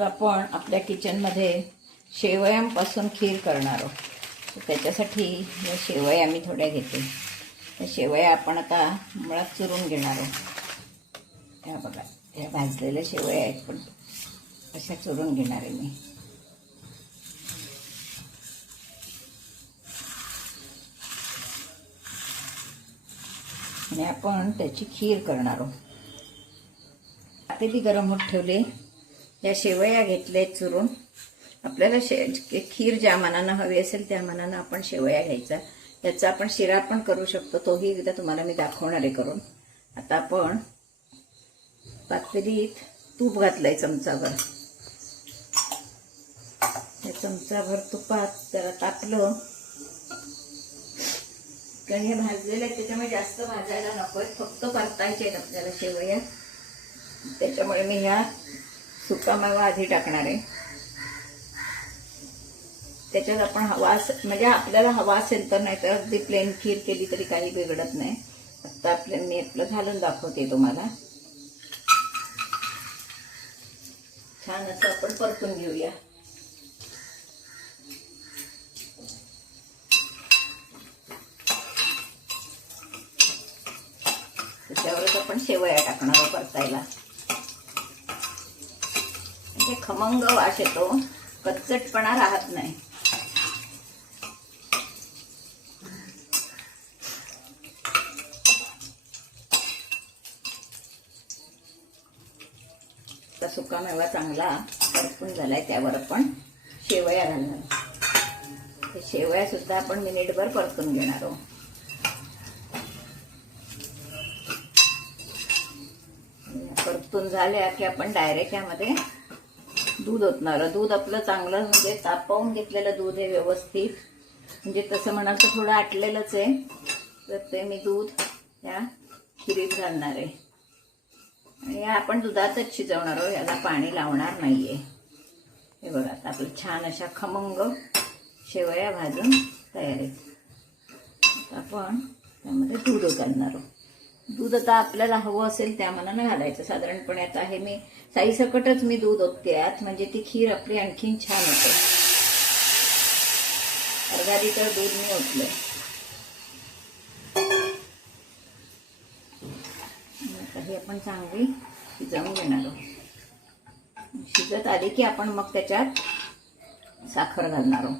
आपण आपल्या किचनमध्ये शेवयांपासून खीर करणार आहोत. त्याच्यासाठी या शेवया मी थोड्या घेते. त्या शेवया आपण आता मुळात चुरून घेणार आहोत. ह्या बघा, ह्या भाजलेल्या शेवया आहेत, पण अशा चुरून घेणार आहे मी. आणि आपण त्याची खीर करणार आहोत. पातेली गरम होत ठेवले. या शेवया घेतल्या चुरून. आपल्याला खीर ज्या मानानं हवी असेल त्या मानानं आपण शेवया घ्यायचा. याचा आपण शिरा पण करू शकतो, तोही एकदा तुम्हाला मी दाखवणार आहे करून. आता आपण पातेलीत तूप घातलंय चमचाभर. त्या चमचाभर तुपात जरा तापलं. कारण हे भाजलेले आहेत त्याच्यामुळे जास्त भाजायला नकोय, फक्त परतायचे आहेत आपल्याला शेवया. त्याच्यामुळे मी ह्या सुका मावा आधी टाकणार आहे. त्याच्यात आपण वास म्हणजे आपल्याला हवा असेल तर, नाही तर अगदी प्लेन खीर केली तरी काही बिघडत नाही. आता मी आपलं घालून दाखवते तुम्हाला. छान असं आपण परतून घेऊया. त्याच्यावरच आपण शेवया टाकणार परतायला. म्हणजे खमंग वास येतो, कच्चटपणा राहत नाही. आता सुका मेवा चांगला परतून झालाय, त्यावर आपण शेवया घालणार. ते शेवया सुद्धा आपण मिनिटभर परतून घेणार आहोत. परतून झाल्या की आपण डायरेक्ट यामध्ये दूध ओतणार. दूध आपलं चांगलं म्हणजे तापवून घेतलेलं दूध आहे व्यवस्थित. म्हणजे तसं म्हणाल तर थोडं आटलेलंच आहे, तर ते मी दूध या खिरीत घालणार आहे. आणि आपण दुधातच शिजवणार आहोत, याला पाणी लावणार नाहीये. हे बघा, आता आपलं छान अशा खमंग शेवया भाजून तयार आहेत. आता आपण त्यामध्ये दूध घालणार आहोत. दूध आता आपल्याला हवं असेल त्या मनानं घालायचं. साधारणपणे आता हे मी साईसकटच मी दूध ओतते आत, म्हणजे ती खीर आपली आणखीन छान होते. अर्धा लिटर दूध मी ओतलंय. आता हे आपण चांगली शिजवून घेणार आहोत. शिजत आली की आपण मग त्याच्यात साखर घालणार आहोत.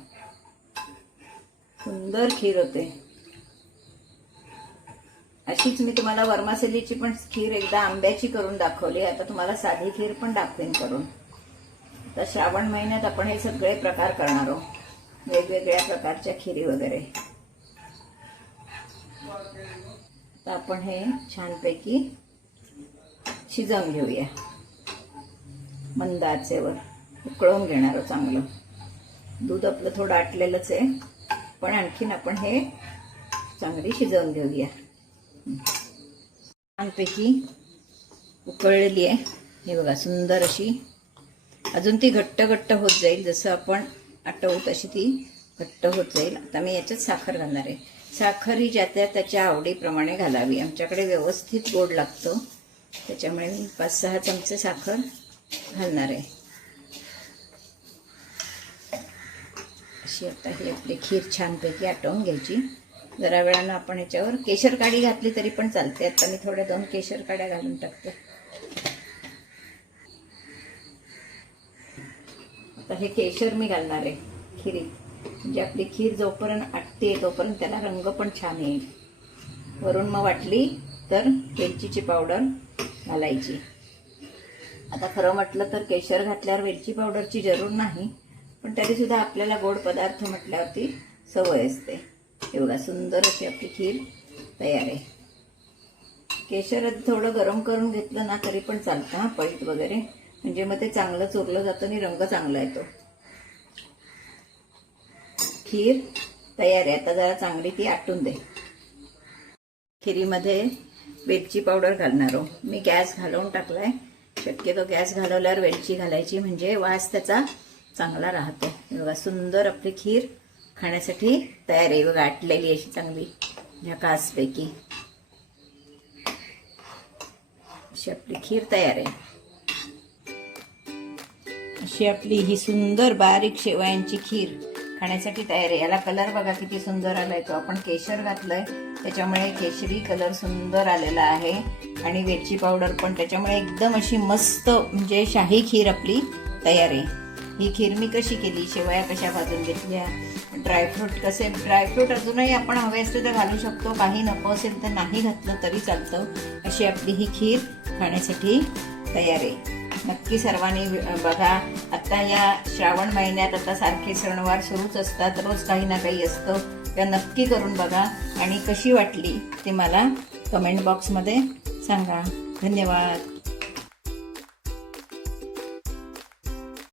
सुंदर खीर होते. अशीच मी तुम्हाला वर्मासेलीची पण खीर एकदा आंब्याची करून दाखवली. आता तुम्हाला साधी खीर पण दाखवेन करून. आता श्रावण महिन्यात आपण हे सगळे प्रकार करणार आहोत, वेगवेगळ्या प्रकारच्या खिरी वगैरे. आता आपण हे छानपैकी शिजवून घेऊया. मंद आचेवर उकळवून घेणार आहोत चांगलं. दूध आपलं थोडं आटलेलंच आहे, पण आणखीन आपण हे चांगली शिजवून घेऊया. छानपैकी उकळलेली आहे. हे बघा, सुंदर अशी. अजून ती घट्ट घट्ट होत जाईल. जसं आपण आटवू तशी ती घट्ट होत जाईल. आता मी याच्यात साखर घालणार आहे. साखर ही ज्या त्याच्या आवडीप्रमाणे घालावी. आमच्याकडे व्यवस्थित गोड लागतो, त्याच्यामुळे मी 5-6 चमचे साखर घालणार आहे. अशी आता ही आपली खीर छानपैकी आटवून घ्यायची. जरा वेळानं आपण ह्याच्यावर केशर काडी घातली तरी पण चालते. आता मी थोड्या 2 केशर काड्या घालून टाकते. आता हे केशर मी घालणार आहे खिरीत, म्हणजे आपली खीर जोपर्यंत आटते तोपर्यंत त्याला रंग पण छान येईल. वरून मग वाटली तर वेलचीची पावडर घालायची. आता खरं म्हटलं तर केशर घातल्यावर वेलची पावडरची जरूर नाही, पण तरीसुद्धा आपल्याला गोड पदार्थ म्हटल्यावरती सवय असते. हे बघा, सुंदर अशी आपली खीर तयार आहे. केशर थोडं गरम करून घेतलं ना तरी पण चालतं, पळीत वगैरे, म्हणजे मग ते चांगलं चुरलं जातं आणि रंग चांगला येतो. खीर तयार आहे. आता जरा चांगली ती आटून दे. खिरीमध्ये वेलची पावडर घालणार आहोत. मी गॅस घालवून टाकलाय. शक्यतो गॅस घालवल्यावर वेलची घालायची, म्हणजे वास त्याचा चांगला राहतो. हे बघा, सुंदर आपली खीर खाण्यासाठी तयार आहे. बघा, आटलेली अशी चांगली झकासपैकी अशी आपली खीर तयार आहे. अशी आपली ही सुंदर बारीक शेवयांची खीर खाण्यासाठी तयार आहे. याला कलर बघा किती सुंदर आलाय. तो आपण केशर घातलंय त्याच्यामुळे केशरी कलर सुंदर आलेला आहे आणि वेलची पावडर पण, त्याच्यामुळे एकदम अशी मस्त म्हणजे शाही खीर आपली तयार आहे. ही खीर मी कशी केली, शेवया कशा भाजून घेतल्या, ड्रायफ्रूट अजूनही आपण हवे असते तर घालू शकतो, काही नको असेल तर नाही घातलं तरी चालतं. अशी आपली ही खीर खाण्यासाठी तयार आहे. नक्की सर्वांनी बघा. आता या श्रावण महिन्यात आता सारखे सणवार सुरूच असतात, रोज काही ना काही असतं. त्या नक्की करून बघा आणि कशी वाटली ते मला कमेंट बॉक्समध्ये सांगा. धन्यवाद.